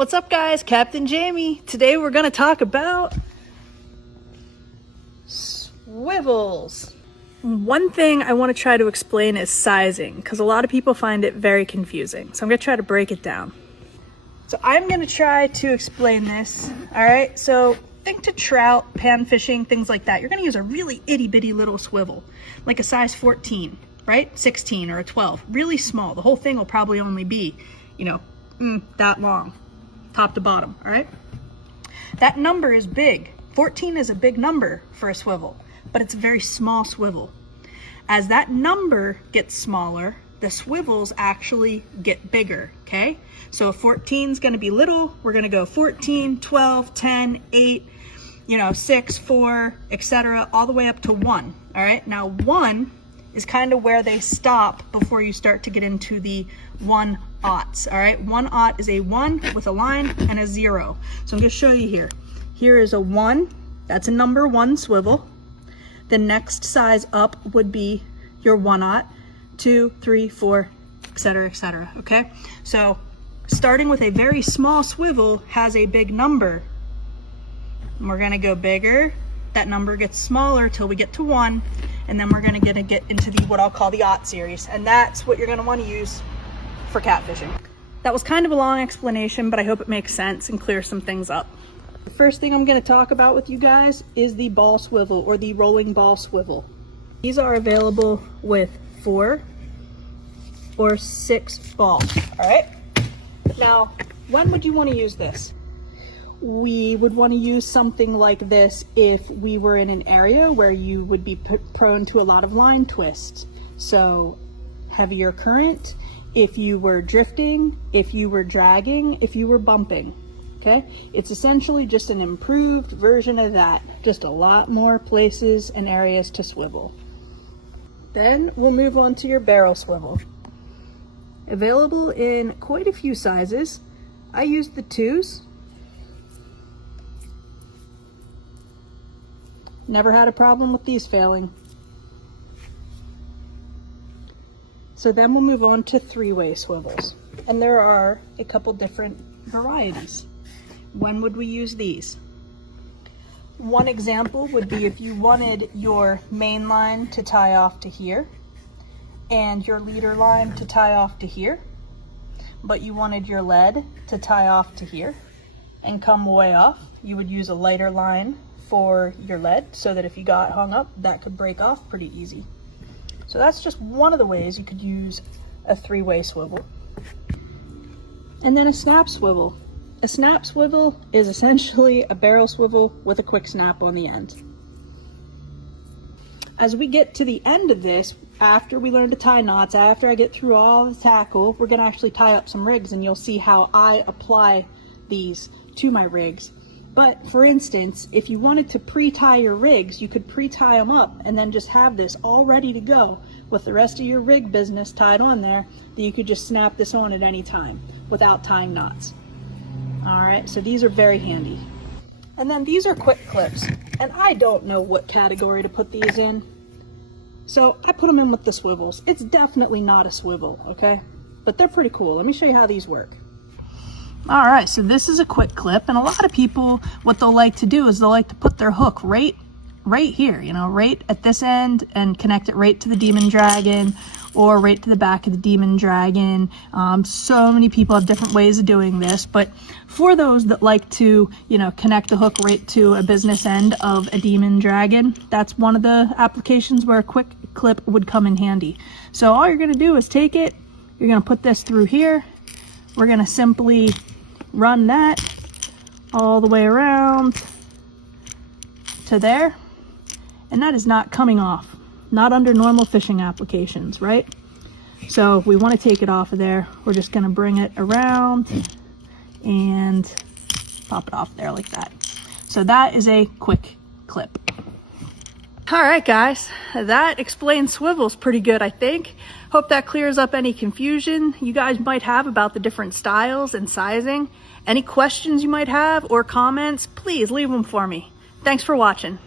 What's up guys, Captain Jamie. Today we're gonna talk about swivels. One thing I wanna try to explain is sizing, because a lot of people find it very confusing. So I'm gonna try to break it down. So I'm gonna try to explain this, all right? So think to trout, pan fishing, things like that. You're gonna use a really itty bitty little swivel, like a size 14, right? 16 or a 12, really small. The whole thing will probably only be, that long, top to bottom, all right? That number is big. 14 is a big number for a swivel, but it's a very small swivel. As that number gets smaller, the swivels actually get bigger, okay? So if 14 is gonna be little, we're gonna go 14, 12, 10, 8, 6, 4, etc., all the way up to 1, all right? Now 1 is kind of where they stop before you start to get into the 1/aughts, all right? 1/aught is a 1 with a line and a 0. So I'm gonna show you here. Here is a 1, that's a number 1 swivel. The next size up would be your 1/aught, 2, 3, 4, etc., okay? So starting with a very small swivel has a big number. And we're gonna go bigger. That number gets smaller till we get to 1, and then we're gonna get into the what I'll call the aught series, and that's what you're gonna want to use for catfishing. That was kind of a long explanation, but I hope it makes sense and clears some things up. The first thing I'm gonna talk about with you guys is the ball swivel, or the rolling ball swivel. These are available with 4 or 6 balls, all right? Now, when would you want to use this? We would want to use something like this if we were in an area where you would be prone to a lot of line twists. So heavier current, if you were drifting, if you were dragging, if you were bumping, okay? It's essentially just an improved version of that, just a lot more places and areas to swivel. Then we'll move on to your barrel swivel. Available in quite a few sizes. I used the 2s. Never had a problem with these failing. So then we'll move on to 3-way swivels. And there are a couple different varieties. When would we use these? One example would be if you wanted your main line to tie off to here and your leader line to tie off to here, but you wanted your lead to tie off to here and come way off, you would use a lighter line for your lead so that if you got hung up, that could break off pretty easy. So that's just one of the ways you could use a 3-way swivel. And then a snap swivel. A snap swivel is essentially a barrel swivel with a quick snap on the end. As we get to the end of this, after we learn to tie knots, after I get through all the tackle, we're gonna actually tie up some rigs, and you'll see how I apply these to my rigs. But for instance, if you wanted to pre-tie your rigs, you could pre-tie them up and then just have this all ready to go with the rest of your rig business tied on there, that you could just snap this on at any time without tying knots. All right, so these are very handy. And then these are quick clips, and I don't know what category to put these in, so I put them in with the swivels. It's definitely not a swivel, okay? But they're pretty cool. Let me show you how these work. All right, so this is a quick clip, and a lot of people, what they'll like to do is they'll like to put their hook right here, right at this end, and connect it right to the demon dragon or right to the back of the demon dragon. So many people have different ways of doing this, but for those that like to, connect the hook right to a business end of a demon dragon, that's one of the applications where a quick clip would come in handy. So all you're gonna do is take it, you're gonna put this through here, we're gonna simply run that all the way around to there, and that is not coming off, not under normal fishing applications, right? So if we want to take it off of there, we're just going to bring it around and pop it off there like that. So that is a quick clip. All right, guys, that explains swivels pretty good, I think. Hope that clears up any confusion you guys might have about the different styles and sizing. Any questions you might have or comments, please leave them for me. Thanks for watching.